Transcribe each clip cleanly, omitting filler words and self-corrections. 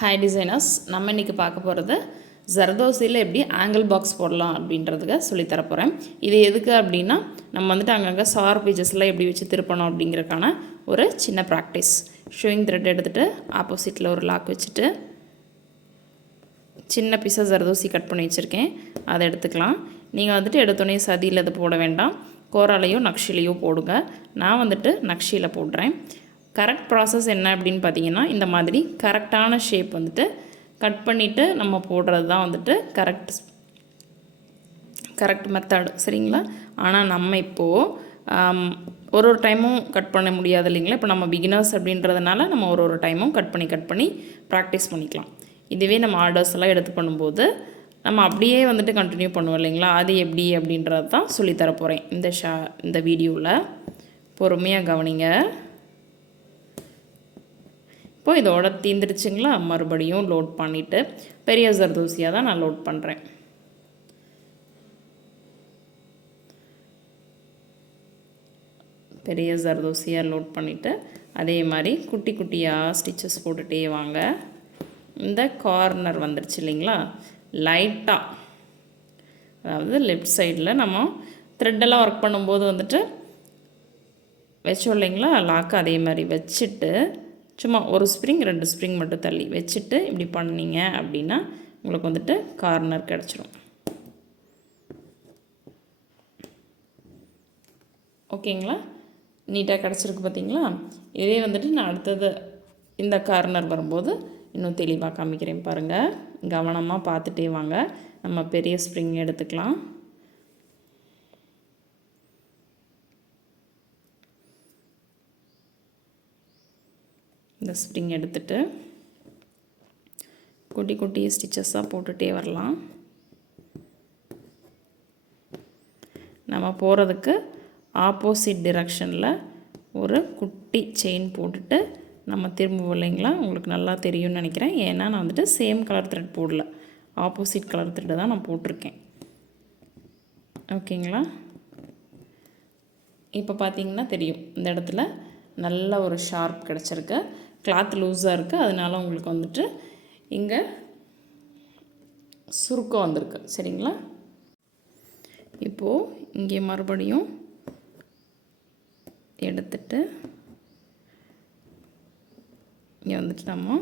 Hi designers, நம்ம இன்றைக்கி பார்க்க போகிறது ஜர்தோசியில் எப்படி ஆங்கிள் பாக்ஸ் போடலாம் அப்படின்றதுக்கு சொல்லித்தர போகிறேன். இது எதுக்கு அப்படின்னா, நம்ம வந்துட்டு அங்கங்கே சார் பீச்சஸில் எப்படி வச்சு திருப்பணும் அப்படிங்கிறதுக்கான ஒரு சின்ன ப்ராக்டிஸ். ஷோயிங் த்ரெட் எடுத்துகிட்டு ஆப்போசிட்டில் ஒரு லாக் வச்சுட்டு சின்ன பீஸாக ஜர்தோசி கட் பண்ணி வச்சுருக்கேன், அதை எடுத்துக்கலாம். நீங்கள் வந்துட்டு எடுத்தோடனே சதியில் அது போட வேண்டாம், கோராலையோ நக்ஷிலையோ போடுங்க. நான் வந்துட்டு நக்ஷியில் போடுறேன். கரெக்ட் ப்ராசஸ் என்ன அப்படின்னு பார்த்தீங்கன்னா, இந்த மாதிரி கரெக்டான ஷேப் வந்துட்டு கட் பண்ணிவிட்டு நம்ம போடுறது தான் வந்துட்டு கரெக்ட் மெத்தடு, சரிங்களா? ஆனால் நம்ம இப்போது ஒரு டைமும் கட் பண்ண முடியாது இல்லைங்களா. இப்போ நம்ம பிகினர்ஸ் அப்படின்றதுனால நம்ம ஒரு டைமும் கட் பண்ணி ப்ராக்டிஸ் பண்ணிக்கலாம். இதுவே நம்ம ஆர்டர்ஸ் எல்லாம் எடுத்து பண்ணும்போது நம்ம அப்படியே வந்துட்டு கண்டினியூ பண்ணுவோம் இல்லைங்களா. அது எப்படி அப்படின்றது தான் சொல்லித்தர போகிறேன் இந்த வீடியோவில். பொறுமையாக கவனிங்க. இப்போது இதோட தீந்துடுச்சுங்களா, மறுபடியும் லோட் பண்ணிவிட்டு பெரிய ஜர்தோசியாக தான் நான் லோட் பண்ணுறேன். பெரிய ஜர்தோசியாக லோட் பண்ணிவிட்டு அதே மாதிரி குட்டி குட்டியாக ஸ்டிச்சஸ் போட்டுகிட்டே வாங்க. இந்த கார்னர் வந்துடுச்சு இல்லைங்களா, லைட்டாக, அதாவது லெஃப்ட் சைடில் நம்ம த்ரெட்டெல்லாம் ஒர்க் பண்ணும்போது வந்துட்டு வச்சோம் இல்லைங்களா லாக்கு, அதே மாதிரி வச்சுட்டு சும்மா ஒரு ஸ்ப்ரிங் 2 ஸ்ப்ரிங் மட்டும் தள்ளி வச்சுட்டு இப்படி பண்ணிங்க அப்படின்னா உங்களுக்கு வந்துட்டு கார்னர் கிடச்சிரும். ஓகேங்களா, நீட்டாக கிடச்சிருக்கு பார்த்தீங்களா. இதே வந்துட்டு நான் அடுத்தது இந்த கார்னர் வரும்போது இன்னும் தெளிவாக காமிக்கிறேன் பாருங்கள். கவனமாக பார்த்துட்டே வாங்க. நம்ம பெரிய ஸ்ப்ரிங் எடுத்துக்கலாம். இந்த ஸ்ப்ரிங் எடுத்துட்டு குட்டி குட்டி ஸ்டிச்சஸாக போட்டுகிட்டே வரலாம். நம்ம போகிறதுக்கு ஆப்போசிட் டிரெக்ஷனில் ஒரு குட்டி செயின் போட்டுட்டு நம்ம திரும்புவோம் இல்லைங்களா. உங்களுக்கு நல்லா தெரியும்னு நினைக்கிறேன், ஏன்னா நான் வந்துட்டு சேம் கலர் த்ரெட் போடல, ஆப்போசிட் கலர் த்ரெட்டை தான் நான் போட்டிருக்கேன். ஓகேங்களா, இப்போ பார்த்தீங்கன்னா தெரியும் இந்த இடத்துல நல்ல ஒரு ஷார்ப் கிடச்சிருக்கு. கிளாத் லூஸாக இருக்குது, அதனால் உங்களுக்கு வந்துட்டு இங்கே சுருக்கம் வந்திருக்கு, சரிங்களா. இப்போது இங்கே மறுபடியும் எடுத்துட்டு இங்கே வந்துட்டு நம்ம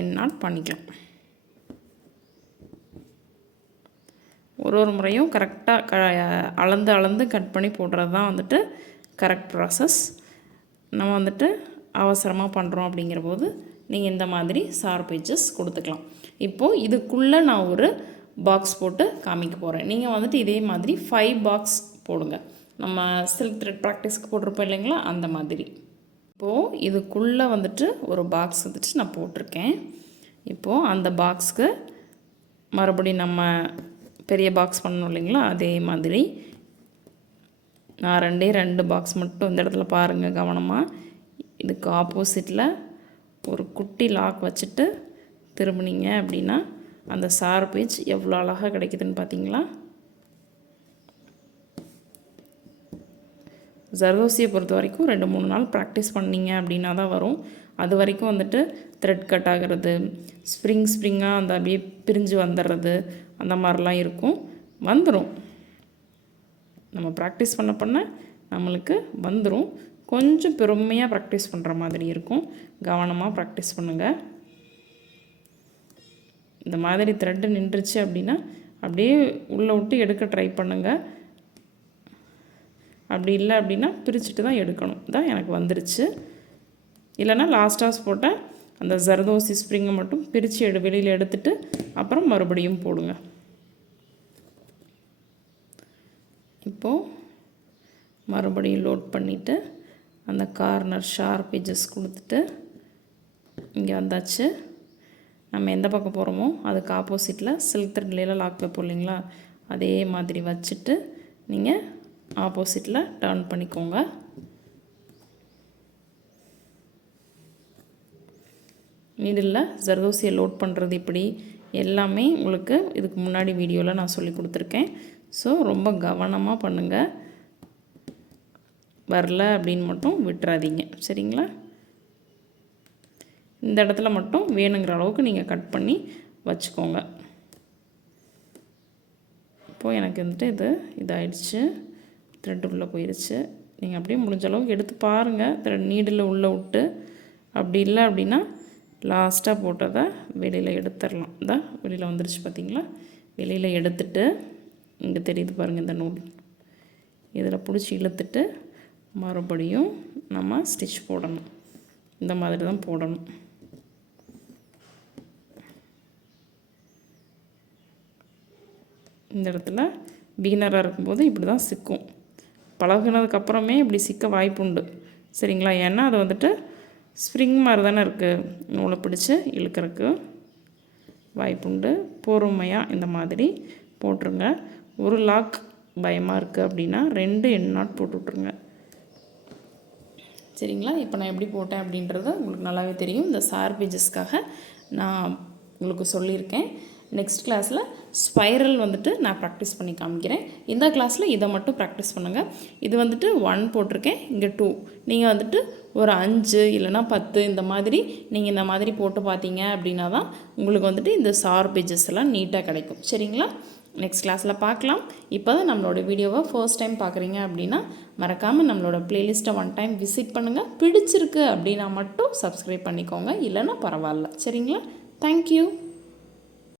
என் பண்ணிக்கலாம். ஒரு முறையும் கரெக்டாக அளந்து கட் பண்ணி போடுறது தான் வந்துட்டு கரெக்ட் ப்ராசஸ். நம்ம வந்துட்டு அவசரமாக பண்ணுறோம் அப்படிங்கிற போது நீங்கள் இந்த மாதிரி ஷார்ப் எட்ஜஸ் கொடுத்துக்கலாம். இப்போது இதுக்குள்ளே நான் ஒரு பாக்ஸ் போட்டு காமிக்க போகிறேன். நீங்கள் வந்துட்டு இதே மாதிரி 5 பாக்ஸ் போடுங்க. நம்ம சில்க் த்ரெட் ப்ராக்டிஸ்க்கு போட்டிருப்போம் இல்லைங்களா, அந்த மாதிரி. இப்போது இதுக்குள்ளே வந்துட்டு ஒரு பாக்ஸ் வந்துட்டு நான் போட்டிருக்கேன். இப்போது அந்த பாக்ஸுக்கு மறுபடியும் நம்ம பெரிய பாக்ஸ் பண்ணணும் இல்லைங்களா, அதே மாதிரி நான் 2 பாக்ஸ் மட்டும் இந்த இடத்துல பாருங்கள் கவனமாக. இதுக்கு ஆப்போசிட்டில் ஒரு குட்டி லாக் வச்சுட்டு திரும்பினீங்க அப்படின்னா அந்த சார் பேஜ் எவ்வளோ அழகாக கிடைக்குதுன்னு பார்த்தீங்களா. ஜர்தோசியை பொறுத்த வரைக்கும் 2-3 நாள் ப்ராக்டிஸ் பண்ணிங்க அப்படின்னா தான் வரும். அது வரைக்கும் வந்துட்டு த்ரெட் கட் ஆகிறது, ஸ்ப்ரிங்காக அந்த அப்படியே பிரிஞ்சு வந்துடுறது, அந்த மாதிரிலாம் இருக்கும். வந்துடும், நம்ம ப்ராக்டிஸ் பண்ண நம்மளுக்கு வந்துடும். கொஞ்சம் பொறுமையாக ப்ராக்டிஸ் பண்ணுற மாதிரி இருக்கும். கவனமாக ப்ராக்டிஸ் பண்ணுங்கள். இந்த மாதிரி த்ரெட்டு நின்றுச்சு அப்படின்னா அப்படியே உள்ளே விட்டு எடுக்க ட்ரை பண்ணுங்கள். அப்படி இல்லை அப்படின்னா பிரிச்சுட்டு தான் எடுக்கணும். தான் எனக்கு வந்துருச்சு. இல்லைன்னா லாஸ்ட்டாக போட்ட அந்த ஜர்தோசி ஸ்ப்ரிங்கை மட்டும் பிரித்து வெளியில் எடுத்துட்டு அப்புறம் மறுபடியும் போடுங்க. இப்போது மறுபடியும் லோட் பண்ணிவிட்டு அந்த கார்னர் ஷார்ப் எட்ஜஸ் கொடுத்துட்டு இங்கே வந்தாச்சு. நம்ம எந்த பக்கம் போகிறோமோ அதுக்கு ஆப்போசிட்டில் சில்க் த்ரெட்லாம் லாக் வைப்போம் இல்லைங்களா, அதே மாதிரி வச்சுட்டு நீங்கள் ஆப்போசிட்டில் டர்ன் பண்ணிக்கோங்க. நீடில் ஜர்தோசியை லோட் பண்ணுறது இப்படி எல்லாமே உங்களுக்கு இதுக்கு முன்னாடி வீடியோவில் நான் சொல்லி கொடுத்துருக்கேன். ஸோ ரொம்ப கவனமாக பண்ணுங்கள். வரல அப்படின்னு மட்டும் விட்டுறாதீங்க, சரிங்களா. இந்த இடத்துல மட்டும் வேணுங்கிற அளவுக்கு நீங்கள் கட் பண்ணி வச்சுக்கோங்க. இப்போது எனக்கு வந்துட்டு இதாகிடுச்சு, த்ரெட் உள்ளே போயிடுச்சு. நீங்கள் அப்படியே முடிஞ்ச அளவுக்கு எடுத்து பாருங்கள், த்ரெட் நீடில் உள்ளே விட்டு. அப்படி இல்லை அப்படின்னா லாஸ்ட்டாக போட்டதை வெளியில் எடுத்துடலாம். இதான் வெளியில் வந்துடுச்சு பார்த்தீங்களா. வெளியில் எடுத்துட்டு இங்கே தெரியுது பாருங்கள் இந்த நூல், இதில் பிடிச்சி இழுத்துட்டு மறுபடியும் நம்ம ஸ்டிச் போடணும். இந்த மாதிரி தான் போடணும். இந்த இடத்துல பிகினராக இருக்கும்போது இப்படி தான் சிக்கும். பழகுனதுக்கப்புறமே இப்படி சிக்க வாய்ப்புண்டு, சரிங்களா. ஏன்னா அது வந்துட்டு ஸ்ப்ரிங் மாதிரி தானே இருக்குது, நூலை பிடிச்சி இழுக்கிறதுக்கு வாய்ப்புண்டு. பொறுமையாக இந்த மாதிரி போட்டுருங்க. ஒரு லாக் பயமாக இருக்குது அப்படின்னா 2 எண்ட் நாட் போட்டு விட்ருங்க, சரிங்களா. இப்போ நான் எப்படி போட்டேன் அப்படின்றது உங்களுக்கு நல்லாவே தெரியும். இந்த ஷார்ப் எட்ஜஸ்க்காக நான் உங்களுக்கு சொல்லியிருக்கேன். நெக்ஸ்ட் கிளாஸில் ஸ்பைரல் வந்துட்டு நான் ப்ராக்டிஸ் பண்ணி காமிக்கிறேன். இந்த கிளாஸில் இதை மட்டும் ப்ராக்டிஸ் பண்ணுங்கள். இது வந்துட்டு 1 போட்டிருக்கேன், இங்கே 2. நீங்கள் வந்துட்டு ஒரு 5 இல்லைனா 10 இந்த மாதிரி நீங்கள் இந்த மாதிரி போட்டு பார்த்தீங்க அப்படின்னா தான் உங்களுக்கு வந்துட்டு இந்த ஷார்ப் எட்ஜஸ் எல்லாம் நீட்டாக கிடைக்கும், சரிங்களா. நெக்ஸ்ட் கிளாஸில் பார்க்கலாம். இப்போ தான் நம்மளோட வீடியோவை ஃபர்ஸ்ட் டைம் பார்க்குறீங்க அப்படின்னா மறக்காமல் நம்மளோட ப்ளேலிஸ்ட்டை 1 டைம் விசிட் பண்ணுங்கள். பிடிச்சிருக்கு அப்படின்னா மட்டும் சப்ஸ்கிரைப் பண்ணிக்கோங்க, இல்லைன்னா பரவாயில்ல, சரிங்களா. தேங்க்யூ.